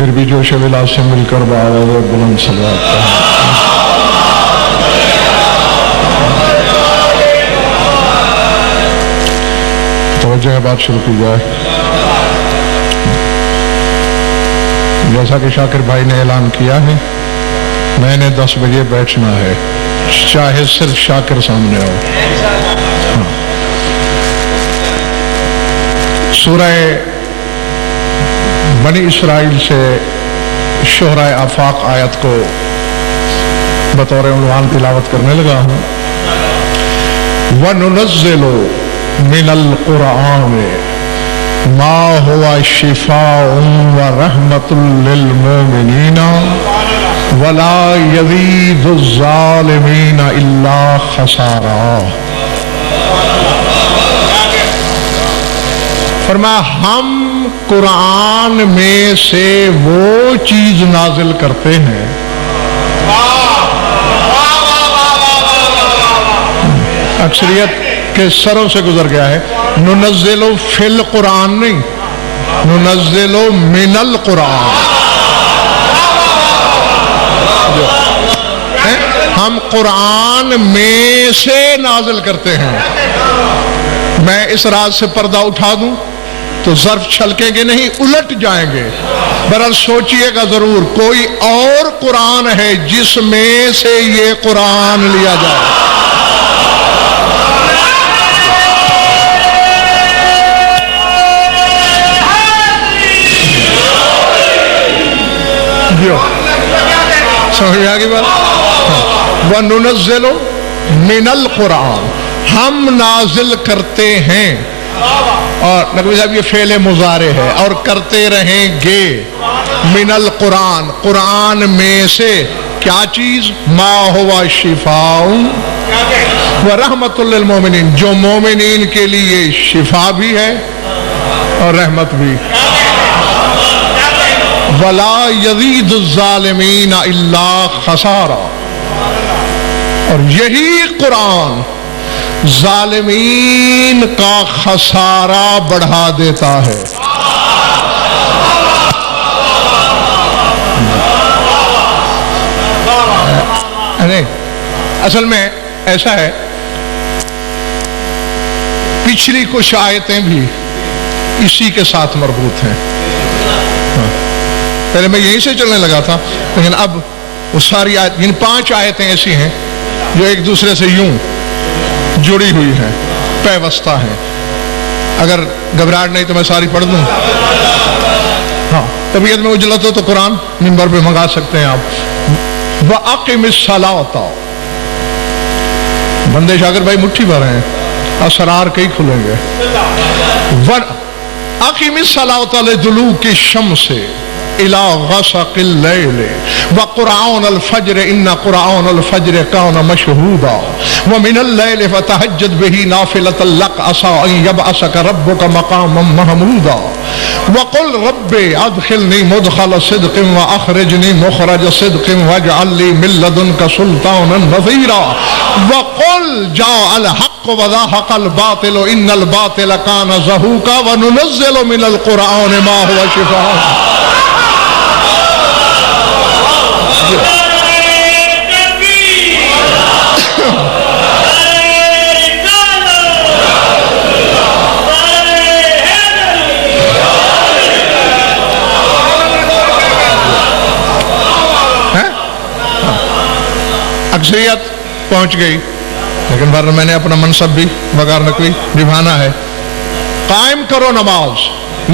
پھر بھی جوش ولا سے مل کر بآواز بلند صلوات پڑھیں۔ توجہ ہے، بات شروع کی جائے۔ جیسا کہ شاکر بھائی نے اعلان کیا ہے، میں نے 10 بجے بیٹھنا ہے، چاہے صرف شاکر سامنے ہو۔ سورہ بنی اسرائیل سے شہرائے آفاق آیت کو بطور عنوان تلاوت کرنے لگا ہوں۔ وَنُنَزِّلُ مِنَ الْقُرْآنِ مَا هُوَ شِفَاءٌ وَرَحْمَةٌ لِّلْمُؤْمِنِينَ وَلَا يَزِيدُ الظَّالِمِينَ إِلَّا خَسَارًا۔ فرمایا ہم قرآن میں سے وہ چیز نازل کرتے ہیں، اکثریت کے سروں سے گزر گیا ہے، ننزل فی القرآن نہیں، ننزل من القرآن۔ ہم قرآن میں سے نازل کرتے ہیں۔ میں اس راز سے پردہ اٹھا دوں تو ظرف چھلکیں گے نہیں، الٹ جائیں گے۔ برحال سوچئے گا ضرور کوئی اور قرآن ہے جس میں سے یہ قرآن لیا جائے۔ سمجھ آگئی بات؟ وَنُنَزِّلُ مِنَ الْقُرْآنِ، ہم نازل کرتے ہیں، اور نقوی صاحب یہ فعل مضارع ہے، اور کرتے رہیں گے، من القرآن، قرآن میں سے کیا چیز؟ ما ہوا شفاء ورحمۃ للمؤمنین، جو مومنین کے لیے شفا بھی ہے اور رحمت بھی۔ ولا یزید الظالمین الا خسارا، اور یہی قرآن ظالمین کا خسارہ بڑھا دیتا ہے۔ اصل میں ایسا ہے، پچھلی کچھ آیتیں بھی اسی کے ساتھ مربوط ہیں۔ پہلے میں یہیں سے چلنے لگا تھا، لیکن اب وہ ساری آیت، یعنی 5 آیتیں ایسی ہیں جو ایک دوسرے سے یوں جڑی ہوئی ہیں، پیوستہ ہیں۔ اگر گھبراہٹ نہیں تو میں ساری پڑھ دوں۔ ہاں، طبیعت میں اجلت ہو تو قرآن منبر پہ منگا سکتے ہیں آپ۔ وَأَقِمِ الصَّلَاةَ، بندے شاکر بھائی مٹھی بھر ہیں، اسرار کئی کھلیں گے۔ وَأَقِمِ الصَّلَاةَ لِدُلُوكِ الشَّمْسِ إِلَى غَسَقِ اللَّيْلِ وَقُرْآنَ الْفَجْرِ إِنَّ قُرْآنَ الْفَجْرِ كَانَ مَشْهُودًا وَمِنَ اللَّيْلِ فَتَهَجَّدْ بِهِ نَافِلَةً لَكَ عَسَىٰ أَن يَبْعَثَكَ رَبُّكَ مَقَامًا مَحْمُودًا وَقُلْ رَبِّ أَدْخِلْنِي مُدْخَلَ صِدْقٍ وَأَخْرِجْنِي مُخْرَجَ صِدْقٍ وَاجْعَل لِّي مِن لَّدُنكَ سُلْطَانًا نَصِيرًا وَقُلْ جَاءَ الْحَقُّ وَزَهَقَ الْبَاطِلُ إِنَّ الْبَاطِلَ كَانَ زَهُوقًا وَنُنَزِّلُ مِنَ الْقُرْآنِ مَا هُوَ شِفَاءٌ۔ اکثریت پہنچ گئی، لیکن ورنہ میں نے اپنا منصب بھی وقار نقوی نبھانا ہے۔ قائم کرو نماز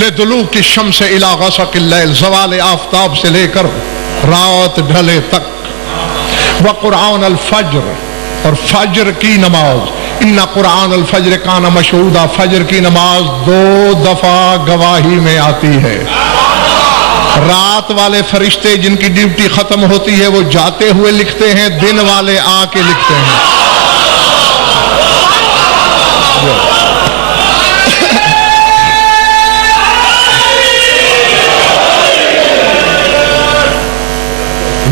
لِدُلُوكِ الشَّمْسِ إِلَى غَسَقِ اللَّيْلِ، زوال آفتاب سے لے کر رات ڈھلے تک۔ وَقُرْآنَ الْفَجْرِ، اور فجر کی نماز، إِنَّ قُرْآنَ الْفَجْرِ كَانَ مَشْهُودًا، فجر کی نماز 2 دفعہ گواہی میں آتی ہے۔ رات والے فرشتے جن کی ڈیوٹی ختم ہوتی ہے وہ جاتے ہوئے لکھتے ہیں، دن والے آ کے لکھتے ہیں۔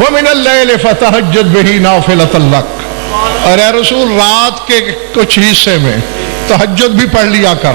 وَمِنَ اللَّيْلِ فَتَهَجَّدْ بِهِ نَافِلَةً لَكَ، اور اے رسول رات کے کچھ حصے میں تہجد بھی پڑھ لیا کر،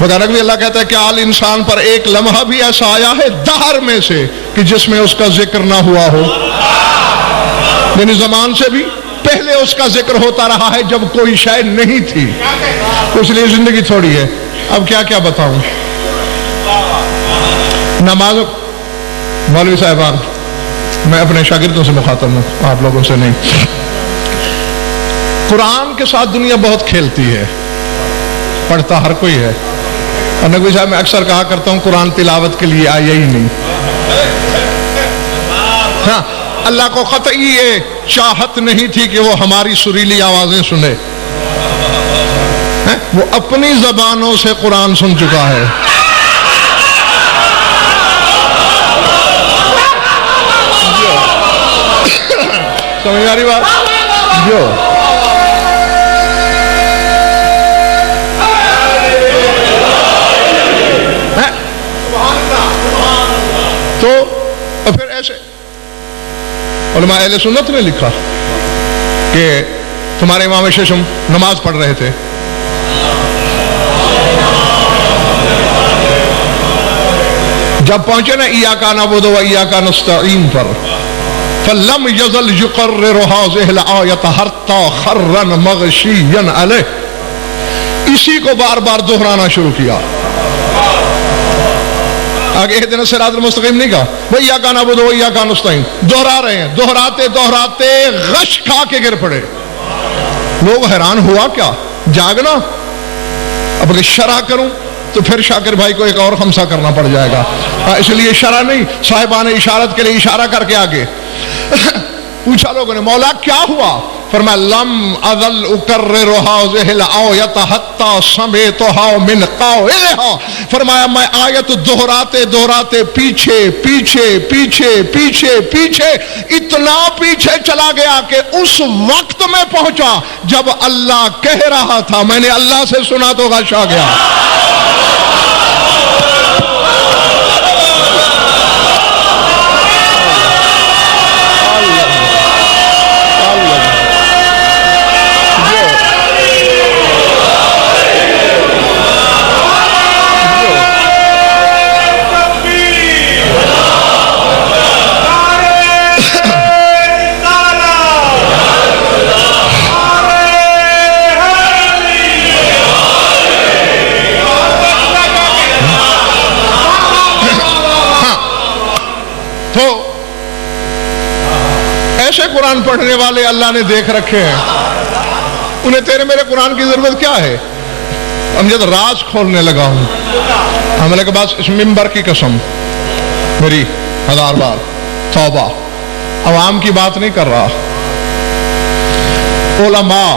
مطابق بھی اللہ کہتا ہے کہ آل انسان پر ایک لمحہ بھی ایسا آیا ہے دہر میں سے کہ جس میں اس کا ذکر نہ ہوا ہو، یعنی زمان سے بھی پہلے اس کا ذکر ہوتا رہا ہے جب کوئی شے نہیں تھی، اس لیے زندگی تھوڑی ہے۔ اب کیا کیا بتاؤں، نماز، مولوی صاحبان میں اپنے شاگردوں سے مخاطب ہوں، آپ لوگوں سے نہیں۔ قرآن کے ساتھ دنیا بہت کھیلتی ہے، پڑھتا ہر کوئی ہے، اور نقوی صاحب میں اکثر کہا کرتا ہوں قرآن تلاوت کے لیے آیا ہی نہیں۔ ہاں، اللہ کو قطعی یہ چاہت نہیں تھی کہ وہ ہماری سریلی آوازیں سنے، وہ اپنی زبانوں سے قرآن سن چکا ہے۔ سمجھ آ رہی بات؟ جو تو پھر ایسے علماء اہل سنت نے لکھا کہ تمہارے امام ششم نماز پڑھ رہے تھے، جب پہنچے نا ایاک نعبد و ایاک نستعین پر، فلم یزل یقرر هذه الآیت حتی خرا مغشیا علیہ، اسی کو بار بار دہرانا شروع کیا۔ آگے اہدنا الصراط المستقیم نہیں کہا، وَإِيَّاكَ نَعْبُدُ وَإِيَّاكَ نَسْتَعِينُ، دہرا رہے ہیں، دہراتے دہراتے غش کھا کے گر پڑے۔ لوگ حیران ہوا کیا، جاگنا، اب اگر شرح کروں تو پھر شاکر بھائی کو ایک اور خمسہ کرنا پڑ جائے گا، اس لیے شرح نہیں، صاحبان اشارت کے لیے اشارہ کر کے آگے پوچھا لوگوں نے مولا کیا ہوا؟ فرمایا لم ازل اکرر هذه الآیت حتی سمعتها من قائلها، فرمایا میں آیت دہراتے دہراتے پیچھے پیچھے پیچھے پیچھے پیچھے اتنا پیچھے چلا گیا کہ اس وقت میں پہنچا جب اللہ کہہ رہا تھا، میں نے اللہ سے سنا تو غش آ گیا۔ ایسے قرآن پڑھنے والے اللہ نے دیکھ رکھے ہیں، انہیں تیرے میرے قرآن کی ضرورت کیا ہے؟ امجد راز کھولنے لگا ہوں، حملے کے بعد اس ممبر کی قسم میری 1000 بار توبہ، عوام کی بات نہیں کر رہا، علماء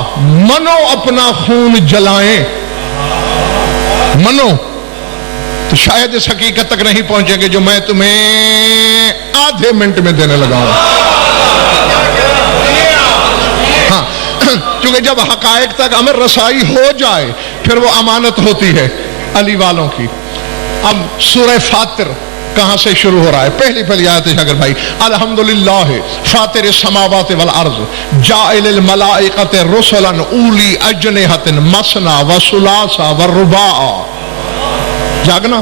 منو اپنا خون جلائیں، منو تو شاید اس حقیقت تک نہیں پہنچیں گے جو میں تمہیں آدھے منٹ میں دینے لگا ہوں۔ ہاں، کیونکہ جب حقائق تک امر رسائی ہو جائے پھر وہ امانت ہوتی ہے علی والوں کی۔ اب سورہ فاطر کہاں سے شروع ہو رہا ہے؟ پہلی آیت ہے اگر بھائی، الحمدللہ فاطر السماوات والارض جاعل الملائکۃ رسلا اولی اجنحۃ مثنی وثلاث ورباع۔ جاگنا،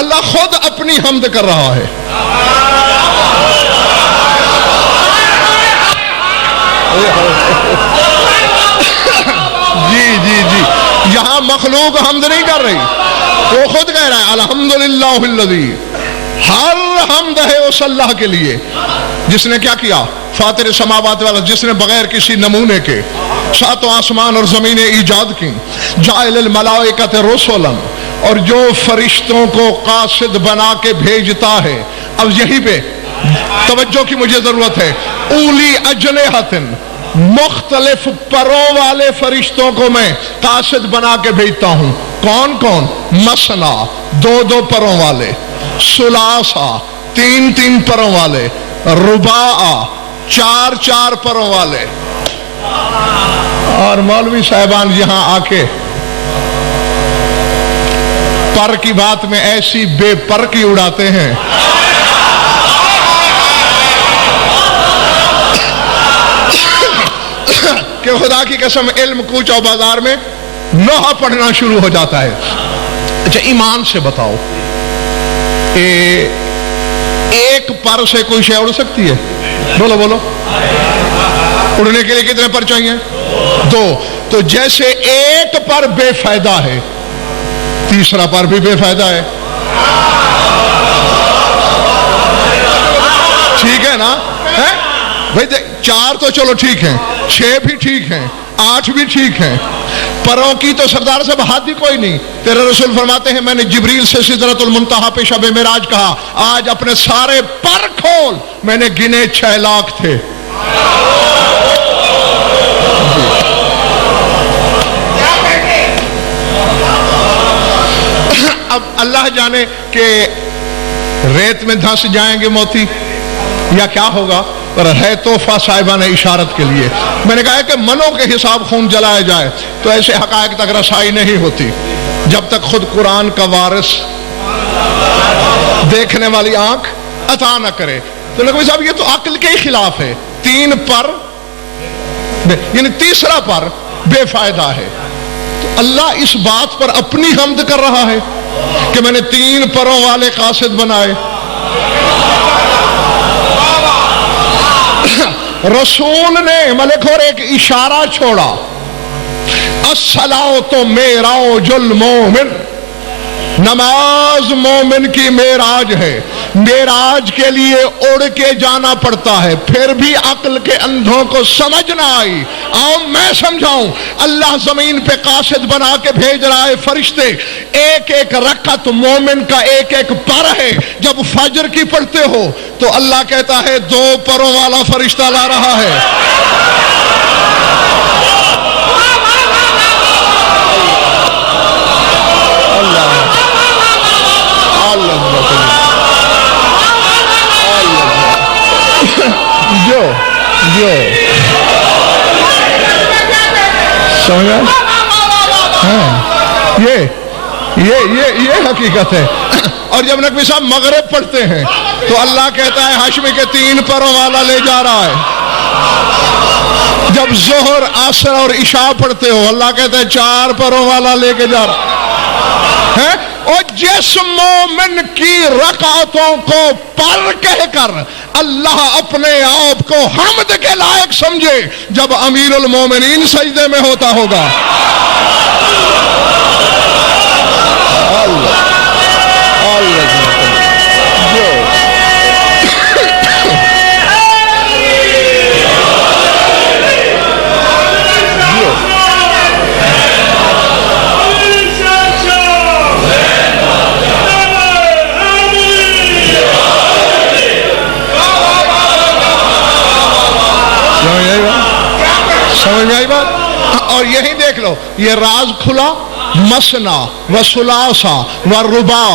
اللہ خود اپنی حمد کر رہا ہے۔ جی یہاں مخلوق حمد نہیں کر رہی، وہ خود کہہ رہا ہے الحمدللہ الذی، ہر حمد ہے اس اللہ کے لیے جس نے کیا کیا؟ فاطر سماوات والا، جس نے بغیر کسی نمونے کے ساتوں آسمان اور زمینیں ایجاد کی، جاعل الملائکۃ رسلا، اور جو فرشتوں کو قاصد بنا کے بھیجتا ہے۔ اب یہیں پہ توجہ کی مجھے ضرورت ہے، اولی اجنحۃ، مختلف پروں والے فرشتوں کو میں قاصد بنا کے بھیجتا ہوں۔ کون کون؟ مثنا، 2 پروں والے، ثلاثا، 3 پروں والے، رباع، 4 پروں والے۔ اور مولوی صاحبان یہاں آ کے پر کی بات میں ایسی بے پر کی اڑاتے ہیں کہ خدا کی قسم علم کوچو بازار میں نوحہ پڑھنا شروع ہو جاتا ہے. اچھا ایمان سے بتاؤ ایک پر سے کوئی شے اڑ سکتی ہے؟ بولو بولو. اڑنے کے لیے کتنے پر چاہیے؟ 2. تو جیسے ایک پر بے فائدہ ہے تیسرا پر بھی بے فائدہ ہے. ٹھیک ہے نا بھائی؟ 4 تو چلو ٹھیک ہیں, 6 بھی ٹھیک ہیں, 8 بھی ٹھیک ہیں. پروں کی تو سردار صاحب حد ہی کوئی نہیں. تیرے رسول فرماتے ہیں میں نے جبریل سے سدرۃ المنتہا پہ شب معراج کہا آج اپنے سارے پر کھول. میں نے گنے 6 لاکھ تھے. اب اللہ جانے کہ ریت میں دھنس جائیں گے موتی یا کیا ہوگا, پر ہے تحفہ صاحبان اشارت کے لیے. میں نے کہا ہے کہ منوں کے حساب خون جلائے جائے تو ایسے حقائق تک رسائی نہیں ہوتی جب تک خود قرآن کا وارث دیکھنے والی آنکھ عطا نہ کرے. تو نقوی صاحب یہ تو عقل کے ہی خلاف ہے. 3 پر یعنی تیسرا پر بے فائدہ ہے. تو اللہ اس بات پر اپنی حمد کر رہا ہے کہ میں نے 3 پروں والے قاصد بنائے. رسول نے ملک اور ایک اشارہ چھوڑا, الصلاۃ معراج المومن, نماز مومن کی معراج ہے. معراج کے لیے اڑ کے جانا پڑتا ہے. پھر بھی عقل کے اندھوں کو سمجھ نہ آئی. آؤ میں سمجھاؤں. اللہ زمین پہ قاصد بنا کے بھیج رہا ہے فرشتے. ایک ایک رکعت مومن کا ایک ایک پر ہے. جب فجر کی پڑھتے ہو تو اللہ کہتا ہے 2 پروں والا فرشتہ لا رہا ہے. جو سمجھا؟ یہ حقیقت ہے. اور جب نقوی صاحب مغرب پڑھتے ہیں تو اللہ کہتا ہے ہاشمی کے 3 پروں والا لے جا رہا ہے. جب ظہر عصر اور عشاء پڑھتے ہو اللہ کہتا ہے 4 پروں والا لے کے جا رہا ہے. اور جس مومن کی رکعتوں کو پر کہہ کر اللہ اپنے آپ کو حمد کے لائق سمجھے جب امیر المومنین سجدے میں ہوتا ہوگا. سمجھ میں آئی بات؟ اور یہی دیکھ لو یہ راز کھلا مسنا و ثلاثہ و رباع.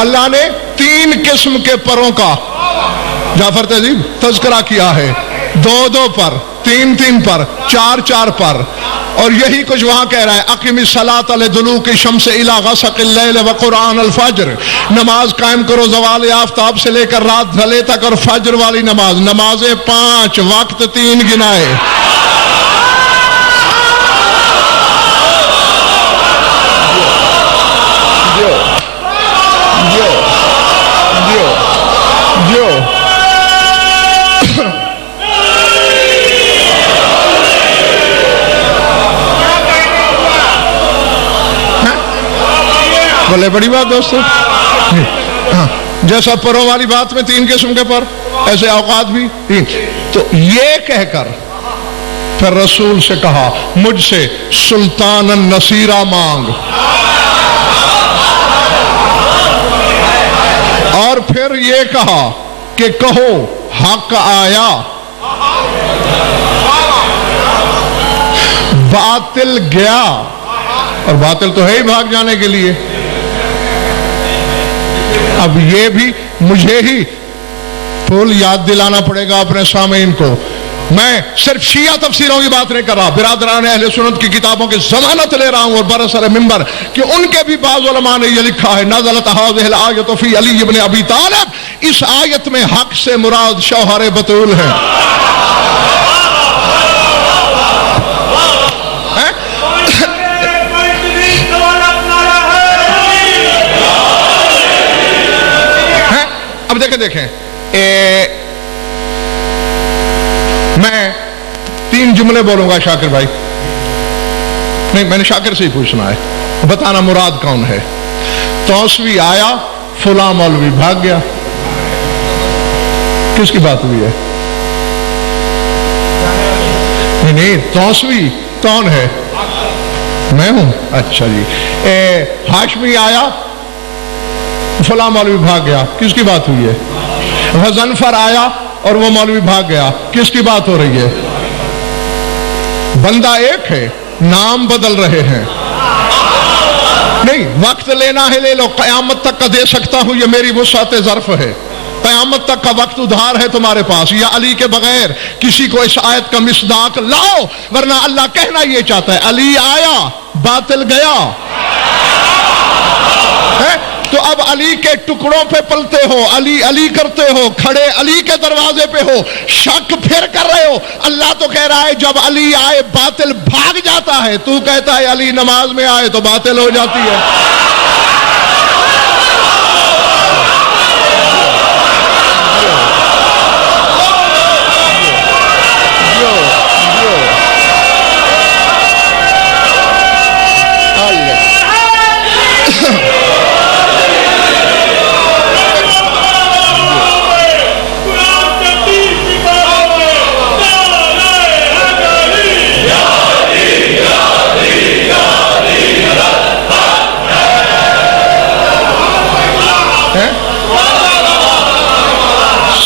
اللہ نے 3 قسم کے پروں کا جعفر تہذیب تذکرہ کیا ہے. 2 پر, 3 پر, 4 پر. اور یہی کچھ وہاں کہہ رہا ہے اقم الصلاۃ لدلوک الشمس الی غسق اللیل وقرآن الفجر. نماز قائم کرو زوال آفتاب سے لے کر رات ڈھلے تک اور فجر والی نماز. نمازیں 5 وقت 3 گنائے. بولے بڑی بات دوستو. جیسا پروں والی بات میں 3 قسم کے پر ایسے اوقات بھی 3. تو یہ کہہ کر پھر رسول سے کہا مجھ سے سلطان النصیرہ مانگ. اور پھر یہ کہا کہ کہو حق آیا باطل گیا. اور باطل تو ہے ہی بھاگ جانے کے لیے. اب یہ بھی مجھے ہی پھول یاد دلانا پڑے گا اپنے سامعین کو. میں صرف شیعہ تفسیروں کی بات نہیں کر رہا, برادران اہل سنت کی کتابوں کی ضمانت لے رہا ہوں اور برسر ممبر کہ ان کے بھی بعض علماء نے یہ لکھا ہے نزلت هذه الآیۃ فی علی ابن ابی طالب. اس آیت میں حق سے مراد شوہر بطول ہے. دیکھیں میں 3 جملے بولوں گا شاکر بھائی، نہیں میں نے شاکر سے ہی پوچھنا ہے، بتانا مراد کون ہے۔ توسوی آیا، فلاں مولوی بھاگ گیا، کس کی بات ہوئی ہے؟ نہیں توسوی کون ہے؟ میں ہوں، اچھا جی۔ ہاشمی آیا، فلاں مولوی بھاگ گیا، کس کی بات ہوئی ہے؟ غضنفر آیا اور وہ مولوی بھاگ گیا، کس کی بات ہو رہی ہے؟ بندہ ایک ہے، نام بدل رہے ہیں۔ نہیں وقت لینا ہے لے لو، قیامت تک کا دے سکتا ہوں، یہ میری وسعت ظرف ہے، قیامت تک کا وقت ادھار ہے تمہارے پاس، یا علی کے بغیر کسی کو اس آیت کا مصداق لاؤ، ورنہ اللہ کہنا یہ چاہتا ہے علی آیا باطل گیا ہے۔ تو اب علی کے ٹکڑوں پہ پلتے ہو، علی علی کرتے ہو، کھڑے علی کے دروازے پہ ہو، شک پھر کر رہے ہو۔ اللہ تو کہہ رہا ہے جب علی آئے باطل بھاگ جاتا ہے، تو کہتا ہے علی نماز میں آئے تو باطل ہو جاتی ہے۔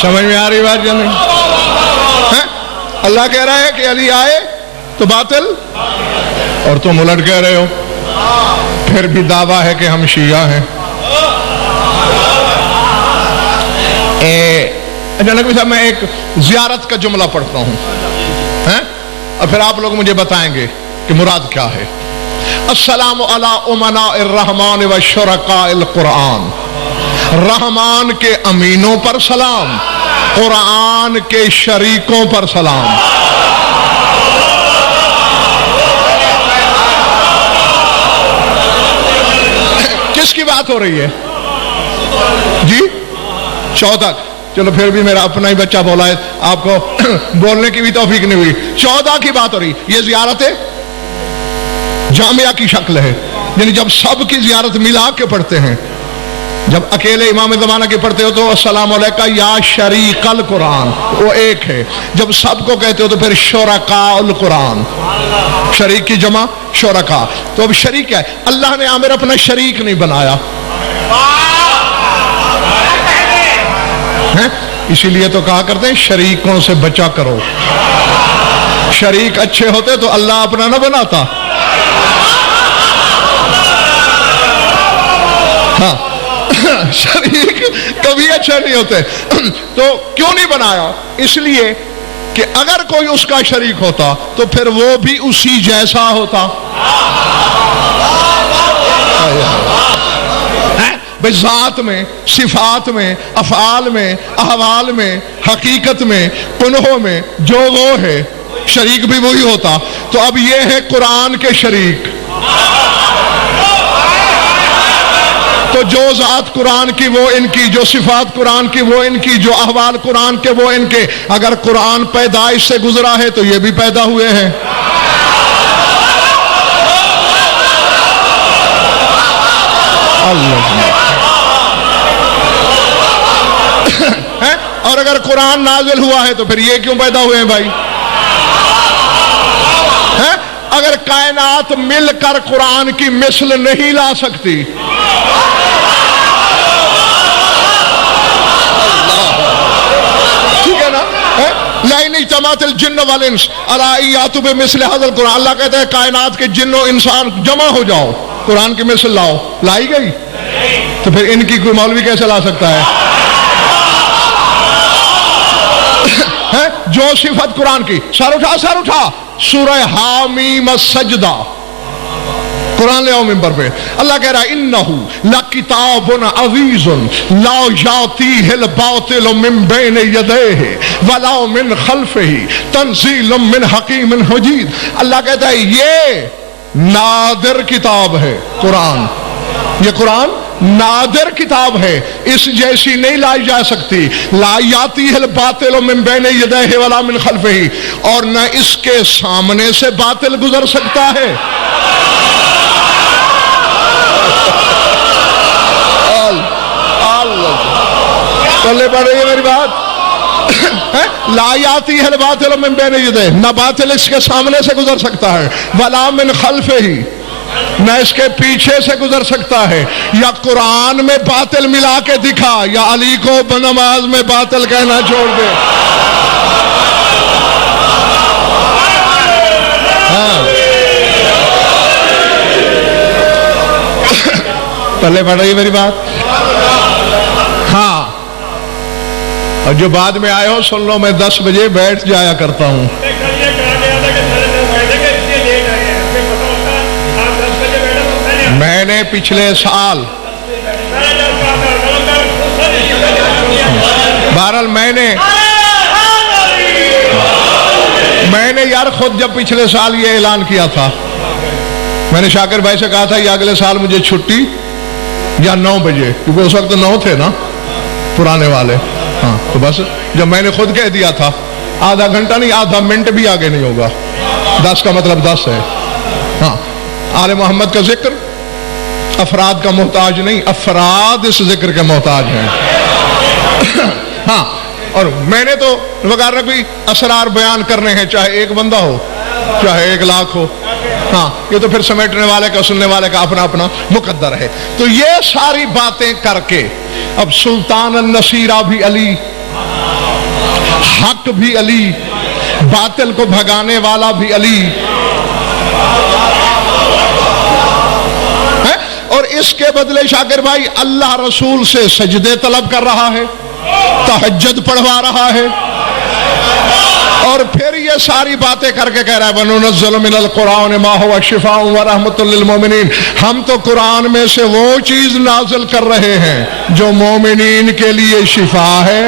سمجھ میں آ رہی بات یا نہیں؟ اللہ کہہ رہا ہے کہ علی آئے تو باطل، اور تم الٹ کہہ رہے ہو، پھر بھی دعویٰ ہے کہ ہم شیعہ ہیں۔ نقوی صاحب میں ایک زیارت کا جملہ پڑھتا ہوں اور پھر آپ لوگ مجھے بتائیں گے کہ مراد کیا ہے۔ السلام علی امناء الرحمن و شرکاء القرآن، رحمان کے امینوں پر سلام، قرآن کے شریکوں پر سلام۔ کس کی بات ہو رہی ہے جی؟ 14، چلو پھر بھی میرا اپنا ہی بچہ بولا ہے، آپ کو بولنے کی بھی توفیق نہیں ہوئی۔ 14 کی بات ہو رہی، یہ زیارت جامعہ کی شکل ہے، یعنی جب سب کی زیارت ملا کے پڑھتے ہیں، جب اکیلے امام زمانہ کے پڑھتے ہو تو السلام علیکہ یا شریک القرآن، وہ ایک ہے، جب سب کو کہتے ہو تو پھر شرکاء القرآن، شریک کی جمع شرکاء۔ تو اب شریک کیا ہے؟ اللہ نے عامر اپنا شریک نہیں بنایا، اسی لیے تو کہا کرتے ہیں شریکوں سے بچا کرو، شریک اچھے ہوتے تو اللہ اپنا نہ بناتا۔ ہاں شریک کبھی اچھے نہیں ہوتے، تو کیوں نہیں بنایا؟ اس لیے کہ اگر کوئی اس کا شریک ہوتا تو پھر وہ بھی اسی جیسا ہوتا۔ بھئی ذات میں، صفات میں، افعال میں، احوال میں، حقیقت میں، کنہوں میں جو وہ ہے، شریک بھی وہی ہوتا۔ تو اب یہ ہے قرآن کے شریک، تو جو ذات قرآن کی وہ ان کی، جو صفات قرآن کی وہ ان کی، جو احوال قرآن کے وہ ان کے۔ اگر قرآن پیدائش سے گزرا ہے تو یہ بھی پیدا ہوئے ہیں۔ اور اگر قرآن نازل ہوا ہے تو پھر یہ کیوں پیدا ہوئے ہیں بھائی؟ اگر کائنات مل کر قرآن کی مثل نہیں لا سکتی، ٹھیک ہے نا؟ لَئِنِ اجْتَمَعَتِ الْجِنُّ وَالْإِنسُ عَلَىٰ أَن يَأْتُوا بِمِثْلِ هَٰذَا الْقُرْآنِ، اللہ کہتا ہے کائنات کے جن و انسان جمع ہو جاؤ، قرآن کی مثل لاؤ، لائی گئی؟ تو پھر ان کی کوئی مولوی کیسے لا سکتا ہے؟ جو صفت قرآن کی، سر اٹھا سر اٹھا، سورہ حامیم السجدہ، قرآن لے آؤ ممبر پہ۔ اللہ کہہ رہا ہے انہ لکتاب عزیز لا یاتیہ الباطل من بین یدیہ ولا من خلفہ تنزیل من حکیم حمید۔ اللہ کہتا ہے یہ نادر کتاب ہے قرآن، یہ قرآن نادر کتاب ہے، اس جیسی نہیں لائی جا سکتی. لا یاتیہ الباطل من بین یدیہ ولا من خلفہ، اور نہ اس کے سامنے سے باطل گزر سکتا ہے. پلے پڑ رہی ہے میری بات؟ لا یاتیہ الباطل من بین یدیہ، نہ باطل اس کے سامنے سے گزر سکتا ہے، ولا من خلفہ، نہ اس کے پیچھے سے گزر سکتا ہے. یا قرآن میں باطل ملا کے دکھا، یا علی کو نماز میں باطل کہنا چھوڑ دے. پہلے پڑھ رہی ہے میری بات؟ ہاں. اور جو بعد میں آئے ہو سن لو، میں 10 بجے بیٹھ جایا کرتا ہوں. میں نے پچھلے سال بہرحال میں نے یار خود جب پچھلے سال یہ اعلان کیا تھا، میں نے شاکر بھائی سے کہا تھا یہ اگلے سال مجھے چھٹی یا 9 بجے، کیونکہ اس وقت 9 تھے نا پرانے والے. ہاں تو بس جب میں نے خود کہہ دیا تھا، آدھا گھنٹہ نہیں، آدھا منٹ بھی آگے نہیں ہوگا. 10 کا مطلب 10 ہے. ہاں، آل محمد کا ذکر افراد کا محتاج نہیں، افراد اس ذکر کے محتاج ہیں. ہاں، اور میں نے تو وغیرہ بھی اسرار بیان کرنے ہیں، چاہے ایک بندہ ہو چاہے 1 لاکھ ہو. ہاں، یہ تو پھر سمیٹنے والے کا سننے والے کا اپنا اپنا مقدر ہے. تو یہ ساری باتیں کر کے اب سلطان النصیرہ بھی علی، حق بھی علی، باطل کو بھگانے والا بھی علی، اور اس کے بدلے شاکر بھائی اللہ رسول سے سجدے طلب کر رہا ہے، تہجد پڑھوا رہا ہے، اور پھر یہ ساری باتیں کر کے کہہ رہا ہے وَنُنَزِّلُ مِنَ الْقُرْآنِ مَا هُوَ شِفَاءٌ وَرَحْمَةٌ لِّلْمُؤْمِنِينَ. ہم تو قرآن میں سے وہ چیز نازل کر رہے ہیں جو مومنین کے لیے شفا ہے.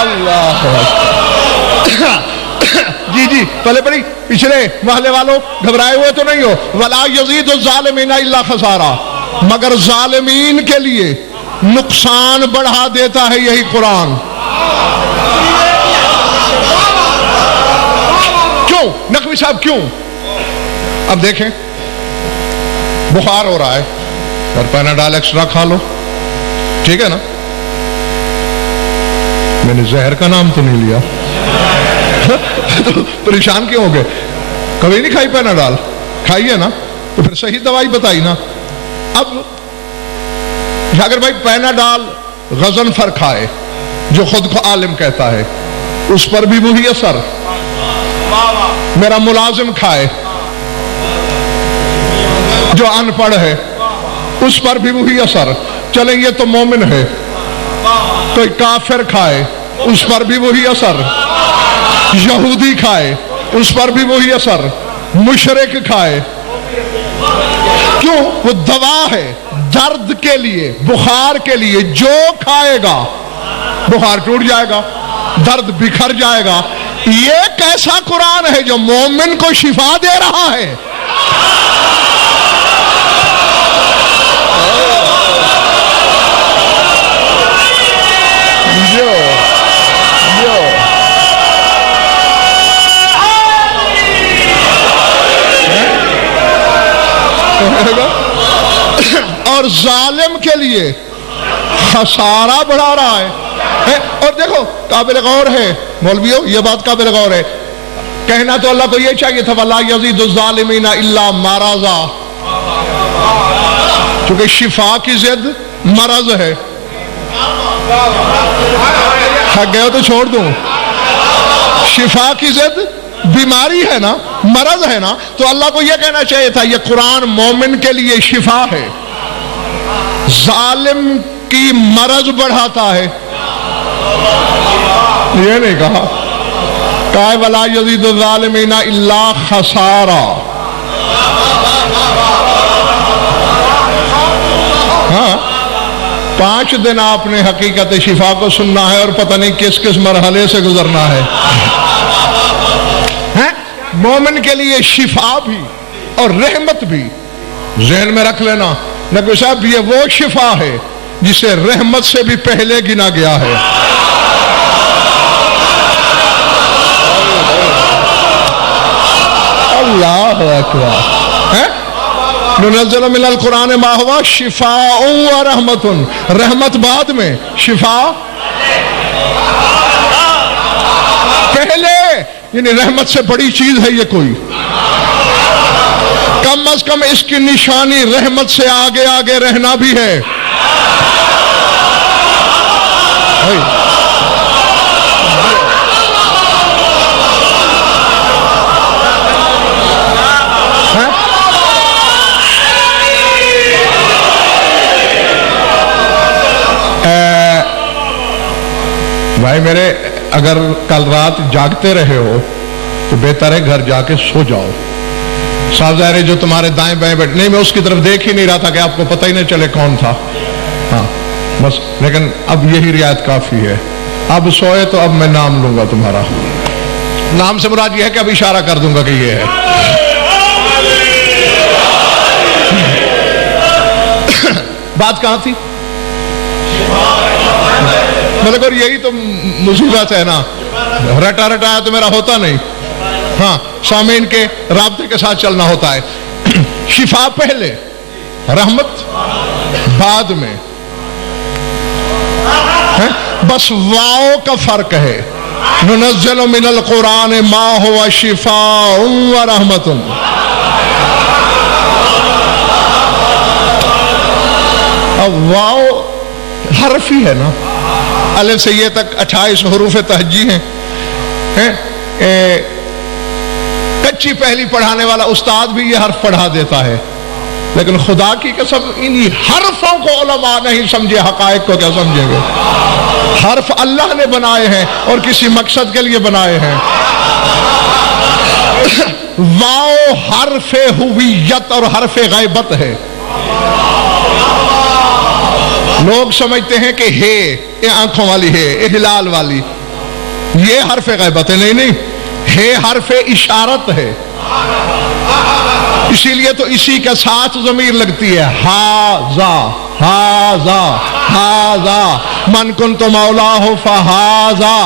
اللہ جی پہلے پڑھی پچھلے محلے والوں، گھبرائے ہوئے تو نہیں ہو. وَلَا يَزِيدُ الظَّالِمِينَ إِلَّا خَسَارًا، مگر ظالمین کے لیے نقصان بڑھا دیتا ہے یہی قرآن. کیوں نقوی صاحب کیوں؟ اب دیکھیں، بخار ہو رہا ہے اور پیناڈال ایکسٹرا کھا لو، ٹھیک ہے نا؟ میں نے زہر کا نام تو نہیں لیا. تو پریشان کیوں ہو گئے؟ کبھی نہیں کھائی پیناڈال؟ کھائیے نا، تو پھر صحیح دوائی بتائی نا. اب اگر بھائی پیناڈال غضنفر کھائے جو خود کو عالم کہتا ہے، اس پر بھی وہی اثر. میرا ملازم کھائے جو ان پڑھ ہے، اس پر بھی وہی اثر. چلیں یہ تو مومن ہے. کوئی کافر کھائے، اس پر بھی وہی اثر. یہودی کھائے، اس پر بھی وہی اثر. مشرک کھائے، کیوں؟ وہ دوا ہے درد کے لیے، بخار کے لیے. جو کھائے گا بخار ٹوٹ جائے گا، درد بکھر جائے گا. یہ کیسا قرآن ہے جو مومن کو شفا دے رہا ہے؟ اور ظالم کے لیے خسارہ بڑھا رہا ہے. اور دیکھو قابل غور ہے مولویو، یہ بات قابل غور ہے. کہنا تو اللہ کو یہ چاہیے تھا وَلَا يَزِيدُ الظَّالِمِينَ إِلَّا مَرَضًا، کیونکہ شفا کی ضد مرض ہے. تھک گئے ہو تو چھوڑ دوں. شفا کی ضد بیماری ہے نا، مرض ہے نا. تو اللہ کو یہ کہنا چاہیے تھا یہ قرآن مومن کے لیے شفا ہے، ظالم کی مرض بڑھاتا ہے. یہ نہیں کہا. کہا وَلَا يَزِيدُ الظَّالِمِينَ إِلَّا خَسَارًا. ہاں، 5 دن آپ نے حقیقت شفا کو سننا ہے اور پتہ نہیں کس کس مرحلے سے گزرنا ہے. مومن کے لیے شفا بھی اور رحمت بھی ذہن میں رکھ لینا۔ نبی صاحب یہ وہ شفا ہے جسے رحمت سے بھی پہلے گنا گیا ہے۔ اللہ اکبر۔ ننزل من القرآن ما ہوا شفاء و رحمت، رحمت بعد میں، شفا پہلے، یعنی رحمت سے بڑی چیز ہے یہ کوئی؟ کم از کم اس کی نشانی رحمت سے آگے آگے رہنا بھی ہے۔ بھائی میرے، اگر کل رات جاگتے رہے ہو تو بہتر ہے گھر جا کے سو جاؤ۔ صاحب ظاہر ہے جو تمہارے دائیں بائیں بیٹھ، نہیں میں اس کی طرف دیکھ ہی نہیں رہا تھا کہ آپ کو پتہ ہی نہیں چلے کون تھا، ہاں بس، لیکن اب یہی رعایت کافی ہے۔ اب سوئے تو اب میں نام لوں گا تمہارا، نام سے مراد یہ ہے کہ اب اشارہ کر دوں گا کہ یہ ہے۔ بات کہاں تھی؟ مطلب اور یہی تو مصیبت ہے نا، رٹا رٹایا تو میرا ہوتا نہیں، ہاں سامعین کے رابطے کے ساتھ چلنا ہوتا ہے۔ شفا پہلے، رحمت بعد میں، بس واؤ کا فرق ہے۔ ننزل من القرآن ما هو شفاء و رحمت۔ اب واؤ حرف ہی ہے نا، الف سے یہ تک 28 حروف تہجی ہیں۔ کچی پہلی پڑھانے والا استاد بھی یہ حرف پڑھا دیتا ہے، لیکن خدا کی قسم انہی حرفوں کو علماء نہیں سمجھے، حقائق کو کیا سمجھیں گے؟ حرف اللہ نے بنائے ہیں اور کسی مقصد کے لیے بنائے ہیں۔ واؤ حرف ہویت اور حرف غیبت ہے۔ لوگ سمجھتے ہیں کہ ہے یہ آنکھوں والی ہے، یہ ہلال والی، یہ حرف غیبت ہے۔ نہیں نہیں، ہے حرف اشارت ہے، اسی لیے تو اسی کے ساتھ ضمیر لگتی ہے، ہاذا ہاذا ہاذا من کنت مولاہ فہاذا۔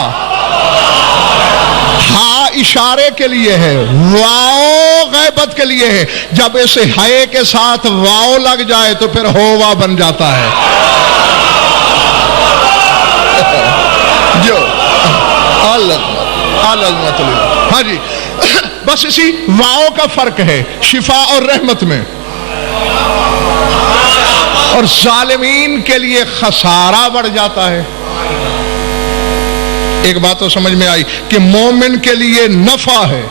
ہاں اشارے کے لیے ہے، واؤ غیبت کے لیے ہے۔ جب اسے ہے کے ساتھ واؤ لگ جائے تو پھر ہوا بن جاتا ہے۔ جو ہاں جی، بس اسی واؤ کا فرق ہے شفا اور رحمت میں۔ اور ظالمین کے لیے خسارہ بڑھ جاتا ہے۔ ایک بات تو سمجھ میں آئی کہ مومن کے لیے نفع ہے،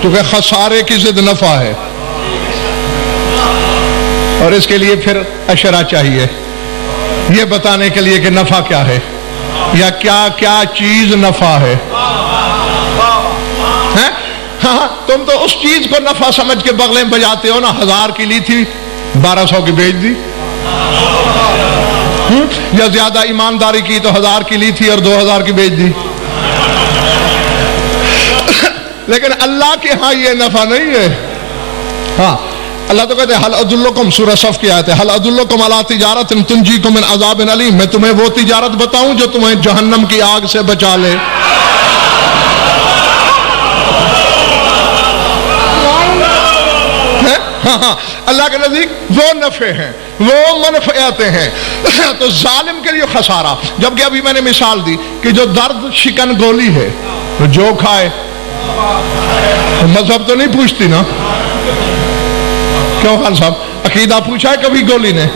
کیونکہ خسارے کی ضد نفع ہے، اور اس کے لیے پھر اشرا چاہیے یہ بتانے کے لیے کہ نفع کیا ہے یا کیا کیا چیز نفع ہے۔ ہاں تم تو اس چیز کو نفع سمجھ کے بغلیں بجاتے ہو نا، 1000 کی لی تھی 1200 کی بیچ دی، یا زیادہ ایمانداری کی تو 1000 کی لی تھی اور 2000 کی بیچ دی۔ لیکن اللہ کے ہاں یہ نفع نہیں ہے۔ ہاں اللہ تو کہتے ہیں حل ادلکم، سورہ صف کی آیت ہے، حل ادلکم علی تجارت تنجیکم من عذاب علیم، میں تمہیں وہ تجارت بتاؤں جو تمہیں جہنم کی آگ سے بچا لے۔ ہاں اللہ کے نزدیک وہ نفع ہیں، وہ منفعتیں ہیں۔ تو ظالم کے لیے خسارہ، جبکہ ابھی میں نے مثال دی کہ جو درد شکن گولی ہے جو کھائے، مذہب تو نہیں پوچھتی نا، کیوں خان صاحب عقیدہ پوچھا ہے کبھی گولی نے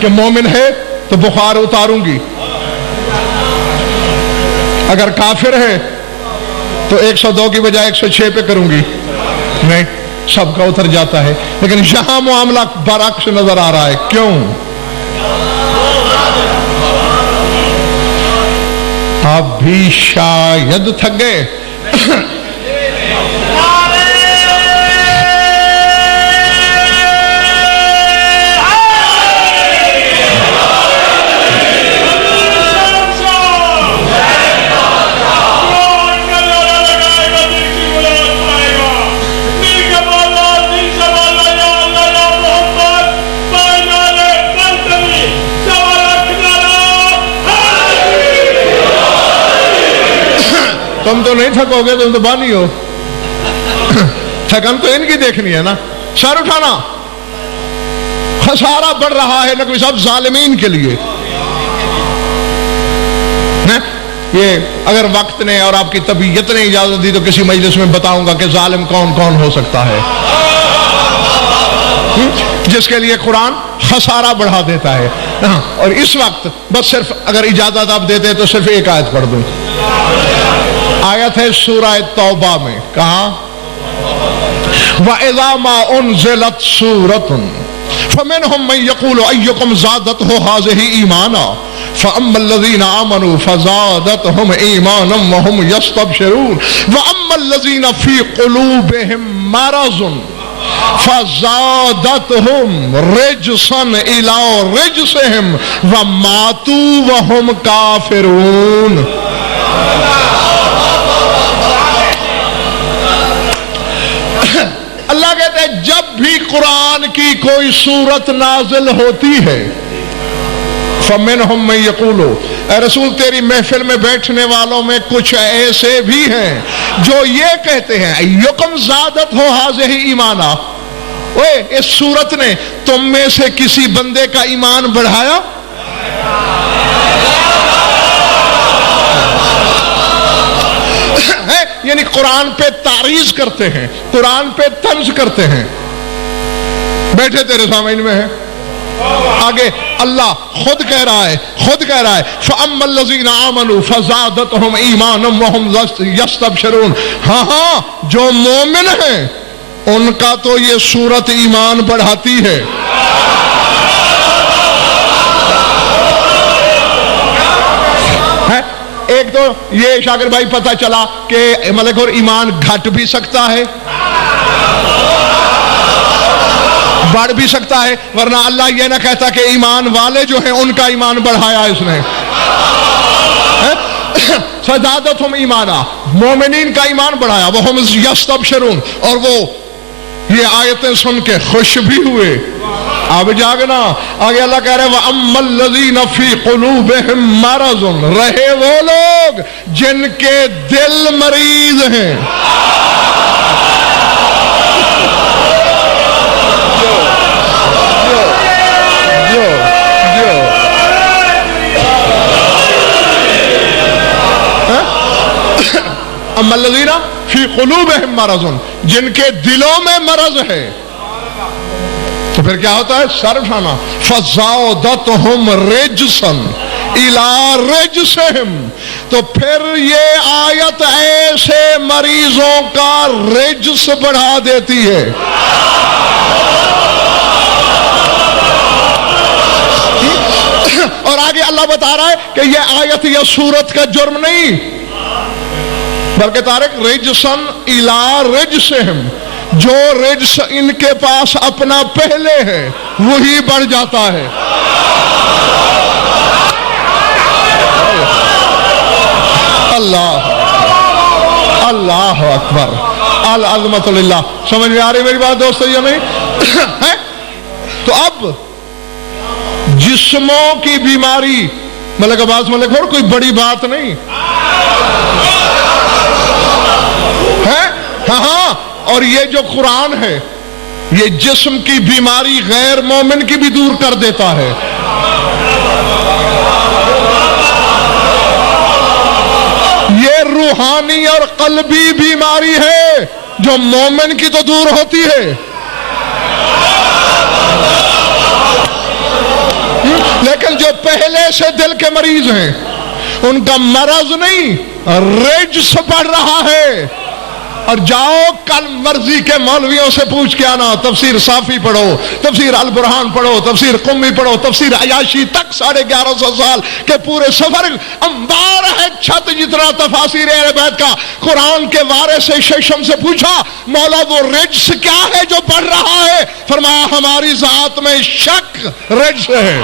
کہ مومن ہے تو بخار اتاروں گی، اگر کافر ہے تو 102 کی بجائے 106 پہ کروں گی؟ نہیں، سب کا اتر جاتا ہے۔ لیکن یہاں معاملہ برعکس نظر آ رہا ہے۔ کیوں؟ آپ بھی شاید تھک گئے۔ تم تو نہیں تھکوگے، تم تو بانی ہو، تھکن تو ان کی دیکھنی ہے نا. سر اٹھانا. خسارہ بڑھ رہا ہے نقوی صاحب ظالمین کے لیے. یہ اگر وقت نے اور آپ کی طبیعت نے اجازت دی تو کسی مجلس میں بتاؤں گا کہ ظالم کون کون ہو سکتا ہے جس کے لیے قرآن خسارہ بڑھا دیتا ہے. اور اس وقت بس صرف اگر اجازت آپ دیتے تو صرف ایک آیت پڑھ دوں. آیت ہے سورہ توبہ میں. کہاں؟ وَإِذَا مَا أُنزِلَتْ سُورَةٌ فَمِنْهُمْ مَنْ يَقُولُ أَيُّكُمْ زَادَتْهُ هَٰذِهِ إِيمَانًا فَأَمَّا الَّذِينَ آمَنُوا فَزَادَتْهُمْ إِيمَانًا وَهُمْ يَسْتَبْشِرُونَ وَأَمَّا الَّذِينَ فِي قُلُوبِهِمْ مَرَضٌ فَزَادَتْهُمْ رِجْسًا إِلَىٰ رِجْسِهِمْ وَمَاتُوا وَهُمْ كَافِرُونَ. اللہ کہتے ہیں جب بھی قرآن کی کوئی صورت نازل ہوتی ہے فَمِنْهُمْ مَنْ يَقُولُ، اے رسول تیری محفل میں بیٹھنے والوں میں کچھ ایسے بھی ہیں جو یہ کہتے ہیں اَيُّكُمْ زَادَتْهُ هَٰذِهِ إِيمَانًا، اوے اس صورت نے تم میں سے کسی بندے کا ایمان بڑھایا؟ یعنی قرآن پہ تعریض کرتے ہیں، قرآن پہ طنز کرتے ہیں. بیٹھے تیرے سامنے میں ہے. آگے اللہ خود کہہ رہا ہے فَأَمَّا الَّذِينَ آمَنُوا فَزَادَتْهُمْ إِيمَانًا وَهُمْ يَسْتَبْشِرُونَ. ہاں جو مومن ہیں ان کا تو یہ سورت ایمان بڑھاتی ہے. ایک تو یہ شاکر بھائی پتہ چلا کہ ملک اور ایمان گھٹ بھی سکتا ہے بڑھ بھی سکتا ہے، ورنہ اللہ یہ نہ کہتا کہ ایمان والے جو ہیں ان کا ایمان بڑھایا اس نے. فَزَادَتْهُمْ إِيمَانًا، مومنین کا ایمان بڑھایا. وَهُمْ يَسْتَبْشِرُونَ، اور وہ یہ آیتیں سن کے خوش بھی ہوئے. اب جاگنا. آگے اللہ کہہ رہے ہیں وَأَمَّا الَّذِينَ فِي قُلُوبِهِمْ مَرَضٌ، رہے وہ لوگ جن کے دل مریض ہیں. اَمَّا الَّذِينَ فِي قُلُوبِهِمْ مَرَضٌ، جن کے دلوں میں مرض ہے. تو پھر کیا ہوتا ہے؟ سر اٹھانا. فَزَادَتْهُمْ رِجْسًا إِلَىٰ رِجْسِهِمْ، تو پھر یہ آیت ایسے مریضوں کا رجس بڑھا دیتی ہے. اور آگے اللہ بتا رہا ہے کہ یہ آیت یا سورت کا جرم نہیں بلکہ طارق رجسن الی رجسہم، جو رجس ان کے پاس اپنا پہلے ہے وہی بڑھ جاتا ہے. اللہ اللہ اکبر، العظمت للہ. سمجھ میں آ رہی میری بات دوستو یا نہیں؟ تو اب جسموں کی بیماری ملک عباس ملک اور کوئی بڑی بات نہیں ہے. ہاں، اور یہ جو قرآن ہے یہ جسم کی بیماری غیر مومن کی بھی دور کر دیتا ہے. یہ روحانی اور قلبی بیماری ہے جو مومن کی تو دور ہوتی ہے لیکن جو پہلے سے دل کے مریض ہیں ان کا مرض نہیں، رجس بڑھ رہا ہے. اور جاؤ کل مرضی کے مولویوں سے پوچھ کے آنا، تفسیر صافی پڑھو، تفسیر البرہان پڑھو، تفسیر قمی پڑھو، تفسیر عیاشی تک 1150 سال کے پورے سفر انبار ہے چھت جتنا تفاسیر اہل بیت کا. قرآن کے وارث ششم سے پوچھا مولا وہ رجس کیا ہے جو بڑھ رہا ہے؟ فرمایا ہماری ذات میں شک رجس ہے.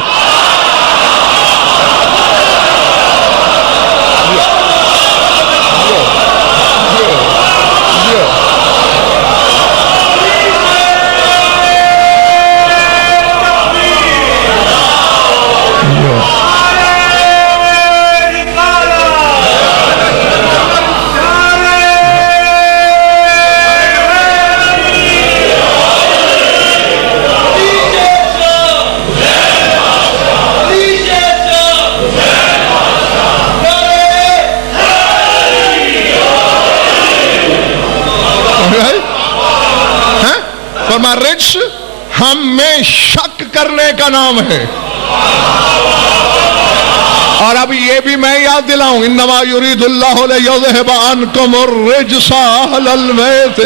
رجس ہم میں شک کرنے کا نام ہے. اور اب یہ بھی میں یاد دلاؤں، انما یرید اللہ لیذھب عنکم الرجس اہل البیت.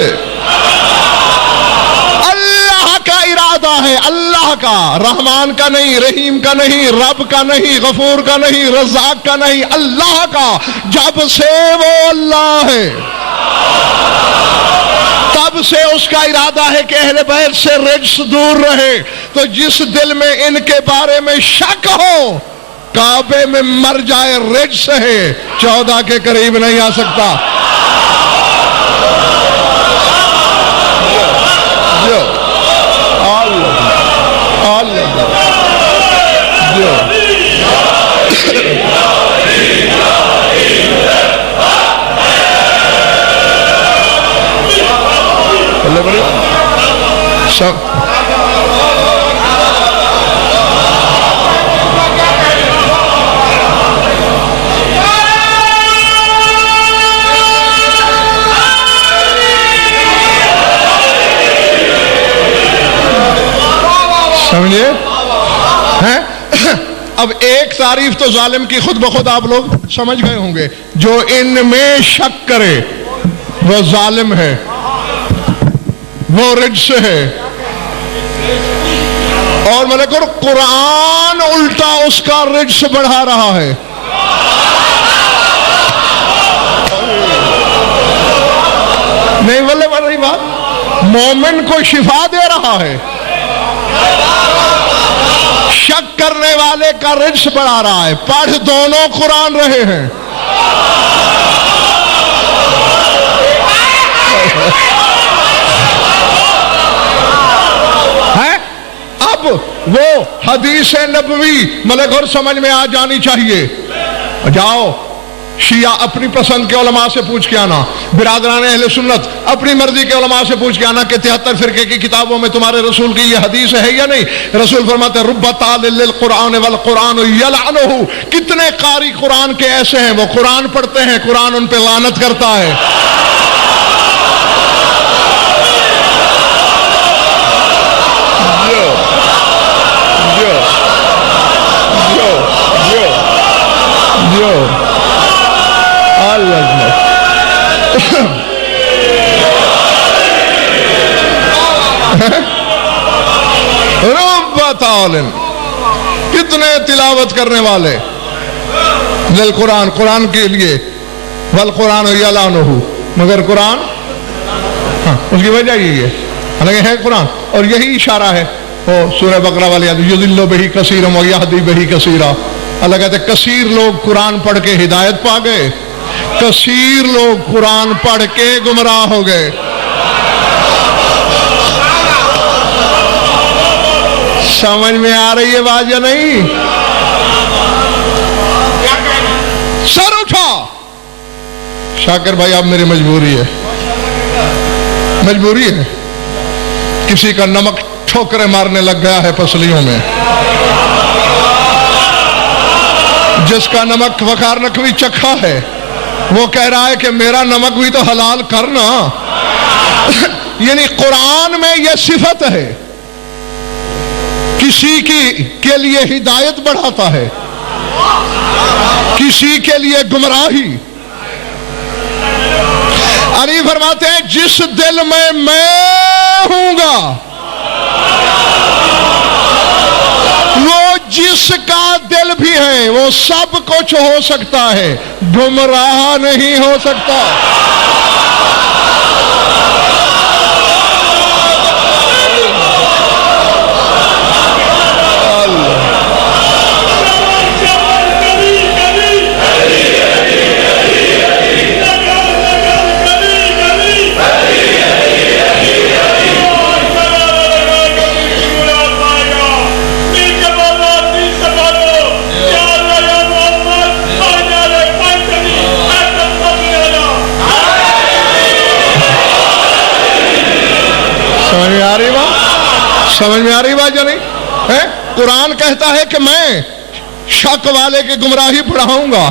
اللہ کا ارادہ ہے، اللہ کا، رحمان کا نہیں، رحیم کا نہیں، رب کا نہیں، غفور کا نہیں، رزاق کا نہیں، اللہ کا. جب سے وہ اللہ ہے تب سے اس کا ارادہ ہے کہ اہل بیت سے رجس دور رہے. تو جس دل میں ان کے بارے میں شک ہو، کعبے میں مر جائے رجس ہے، 14 کے قریب نہیں آ سکتا. سمجھے ہیں؟ اب ایک تعریف تو ظالم کی خود بخود آپ لوگ سمجھ گئے ہوں گے، جو ان میں شک کرے وہ ظالم ہے، وہ رجس ہے. اور ملک قرآن الٹا اس کا رجس بڑھا رہا ہے. نہیں بولے بڑھ رہی بات، مومن کو شفا دے رہا ہے، شک کرنے والے کا رجس بڑھا رہا ہے. پڑھ دونوں قرآن رہے ہیں. اب وہ حدیث نبوی ملک اور سمجھ میں آ جانی چاہیے. جاؤ شیعہ اپنی پسند کے علماء سے پوچھ کے آنا، برادران اہل سنت اپنی مرضی کے علماء سے پوچھ کے آنا کہ 73 فرقے کی کتابوں میں تمہارے رسول کی یہ حدیث ہے یا نہیں. رسول فرماتے ہیں رب طالل للقرآن والقرآن یلعنہ. کتنے قاری قرآن کے ایسے ہیں وہ قرآن پڑھتے ہیں، قرآن ان پہ لعنت کرتا ہے. کتنے تلاوت کرنے والے للقرآن، قرآن کے لیے، والقرآن یلعنہ، مگر قرآن اس کی وجہ یہی ہے، حالانکہ ہے قرآن. اور یہی اشارہ ہے وہ سورہ بقرہ والی یضل بہ کثیرا ویہدی بہ کثیرا. اللہ کہتے ہیں کثیر لوگ قرآن پڑھ کے ہدایت پا گئے، کثیر لوگ قرآن پڑھ کے گمراہ ہو گئے. سمجھ میں آ رہی ہے بات یا نہیں؟ سر اٹھا شاکر بھائی، اب میری مجبوری ہے، مجبوری ہے. کسی کا نمک ٹھوکرے مارنے لگ گیا ہے پسلیوں میں، جس کا نمک وقار نقوی چکھا ہے وہ کہہ رہا ہے کہ میرا نمک بھی تو حلال کرنا. یعنی قرآن میں یہ صفت ہے، کسی کے لیے ہدایت بڑھاتا ہے، کسی کے لیے گمراہی. علی فرماتے ہیں جس دل میں ہوں گا وہ جس کا دل بھی ہے وہ سب کچھ ہو سکتا ہے، گمراہ نہیں ہو سکتا. سمجھ میں آ رہی بات یا نہیں ہے؟ قرآن کہتا ہے کہ میں شک والے کی گمراہی بڑھاؤں گا.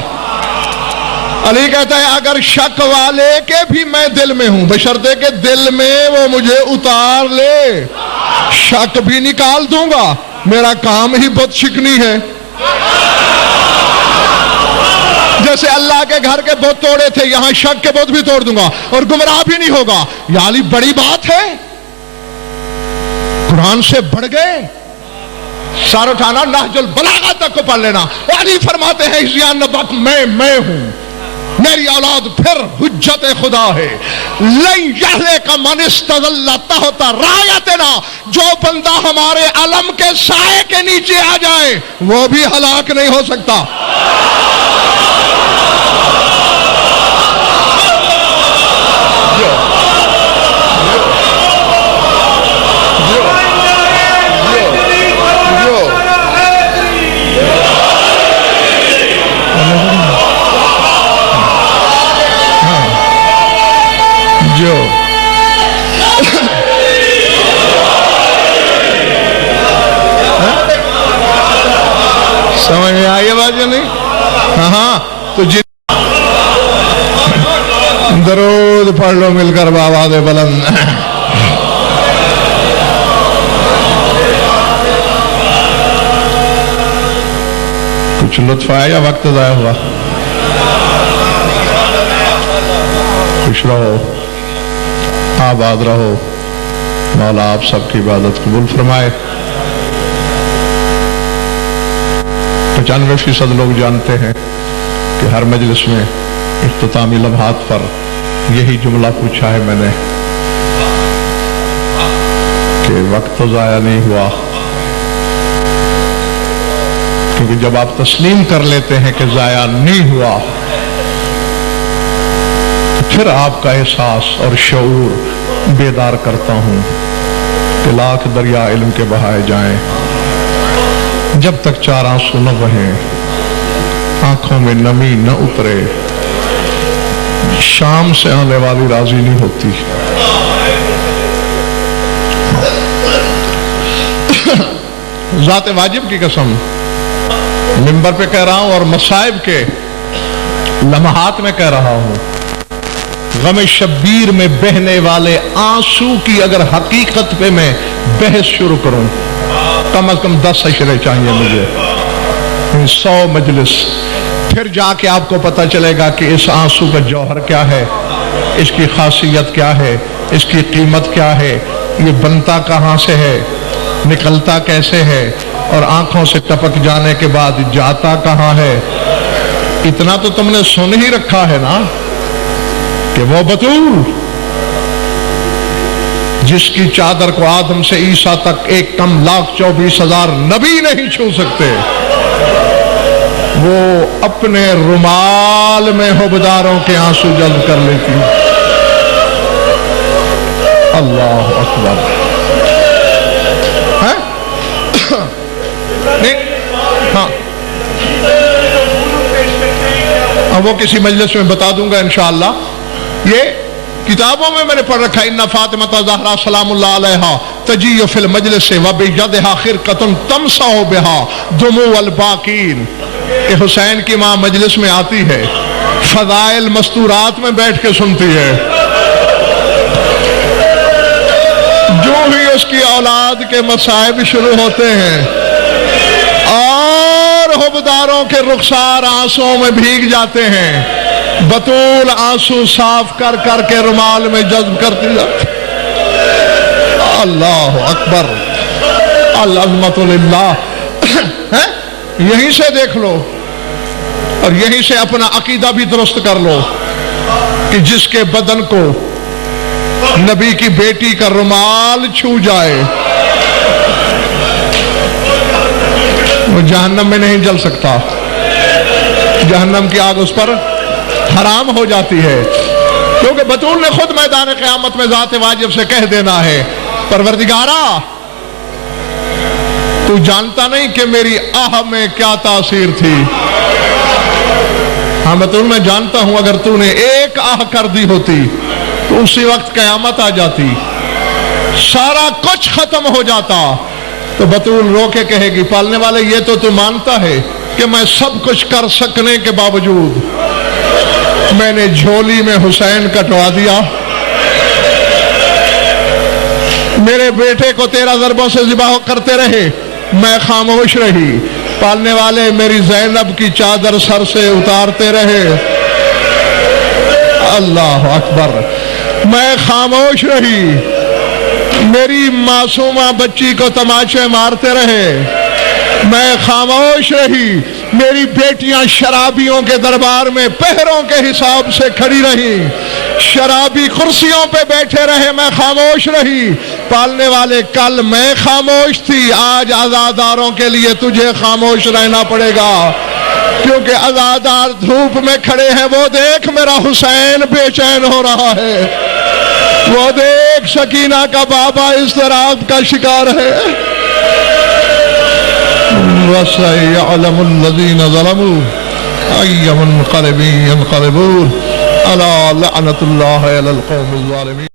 علی کہتا ہے اگر شک والے کے بھی میں دل میں ہوں، بشرطے کہ دل میں وہ مجھے اتار لے. شک بھی نکال دوں گا، میرا کام ہی بت شکنی ہے۔ جیسے اللہ کے گھر کے بت توڑے تھے، یہاں شک کے بت بھی توڑ دوں گا اور گمراہ بھی نہیں ہوگا۔ یا علی بڑی بات ہے، قرآن سے بڑھ گئے۔ سار اٹھانا، نہج البلاغہ تک کو پڑھ لینا۔ علی فرماتے ہیں حزیان نبوت میں ہوں، میری اولاد پھر حجت خدا ہے۔ لن یہلک من استظل تحت رایتنا، جو بندہ ہمارے علم کے سائے کے نیچے آ جائے وہ بھی ہلاک نہیں ہو سکتا۔ سمجھ میں آئی بات یا نہیں؟ ہاں تو درود پڑھ لو مل کر بآواز بلند۔ کچھ لطف آیا یا وقت ضائع ہوا؟ خوش رہو، آباد رہو، مولا آپ سب کی عبادت قبول فرمائے۔ 95% لوگ جانتے ہیں کہ ہر مجلس میں اختتامی لمحات پر یہی جملہ پوچھا ہے میں نے کہ وقت تو ضائع نہیں ہوا، کیونکہ جب آپ تسلیم کر لیتے ہیں کہ ضائع نہیں ہوا تو پھر آپ کا احساس اور شعور بیدار کرتا ہوں کہ لاکھ دریا علم کے بہائے جائیں، جب تک چار آنسو نہ بہیں، آنکھوں میں نمی نہ اترے، شام سے آنے والی راضی نہیں ہوتی۔ ذات واجب کی قسم منبر پہ کہہ رہا ہوں اور مصائب کے لمحات میں کہہ رہا ہوں، غم شبیر میں بہنے والے آنسو کی اگر حقیقت پہ میں بحث شروع کروں، کم از کم 10 اشرے چاہیے مجھے، 100 مجلس، پھر جا کے آپ کو پتہ چلے گا کہ اس آنسو کا جوہر کیا ہے، اس کی خاصیت کیا ہے، اس کی قیمت کیا ہے، یہ بنتا کہاں سے ہے، نکلتا کیسے ہے، اور آنکھوں سے ٹپک جانے کے بعد جاتا کہاں ہے۔ اتنا تو تم نے سن ہی رکھا ہے نا کہ وہ بطول جس کی چادر کو آدم سے عیسیٰ تک 1,24,000 نبی نہیں چھو سکتے، وہ اپنے رومال میں حبداروں کے آنسو جلد کر لیتی۔ اللہ اکبر۔ ہاں وہ کسی مجلس میں بتا دوں گا انشاءاللہ۔ یہ کتابوں میں نے پڑھ رکھا، ان فاطمہ زہرا سلام اللہ علیہا تجیء فی المجلس وبیدہا خرقۃ تمسح بہا دموع الباکین، کہ حسین کی ماں مجلس میں آتی ہے، فضائل مستورات میں بیٹھ کے سنتی ہے، جو ہی اس کی اولاد کے مصائب شروع ہوتے ہیں اور حبداروں کے رخسار آنسوں میں بھیگ جاتے ہیں، بطول آنسو صاف کر کر کے رومال میں جذب کرتی جاتی۔ اللہ اکبر، العظمت للہ۔ یہیں سے دیکھ لو اور یہیں سے اپنا عقیدہ بھی درست کر لو کہ جس کے بدن کو نبی کی بیٹی کا رومال چھو جائے وہ جہنم میں نہیں جل سکتا، جہنم کی آگ اس پر حرام ہو جاتی ہے، کیونکہ بطول نے خود میدان قیامت میں ذات واجب سے کہہ دینا ہے، پروردگارا تو جانتا نہیں کہ میری آہ میں کیا تاثیر تھی۔ ہاں بطول میں جانتا ہوں، اگر تو نے ایک آہ کر دی ہوتی تو اسی وقت قیامت آ جاتی، سارا کچھ ختم ہو جاتا۔ تو بطول رو کے کہے گی، پالنے والے یہ تو مانتا ہے کہ میں سب کچھ کر سکنے کے باوجود میں نے جھولی میں حسین کٹوا دیا، میرے بیٹے کو 13 ضربوں سے ذبح کرتے رہے، میں خاموش رہی۔ پالنے والے میری زینب کی چادر سر سے اتارتے رہے، اللہ اکبر، میں خاموش رہی۔ میری معصومہ بچی کو تماچے مارتے رہے، میں خاموش رہی۔ میری بیٹیاں شرابیوں کے دربار میں پہروں کے حساب سے کھڑی رہی، شرابی کرسیوں پہ بیٹھے رہے، میں خاموش رہی۔ پالنے والے کل میں خاموش تھی، آج عزاداروں کے لیے تجھے خاموش رہنا پڑے گا، کیونکہ عزادار دھوپ میں کھڑے ہیں۔ وہ دیکھ میرا حسین بے چین ہو رہا ہے، وہ دیکھ سکینہ کا بابا اضطراب کا شکار ہے۔ وَسَيَعْلَمُ الَّذِينَ ظَلَمُوا أَيَّ مُنْقَلِبٍ يَنْقَلِبُونَ أَلَا لَعْنَةُ اللَّهِ عَلَى الْقَوْمِ الظَّالِمِينَ۔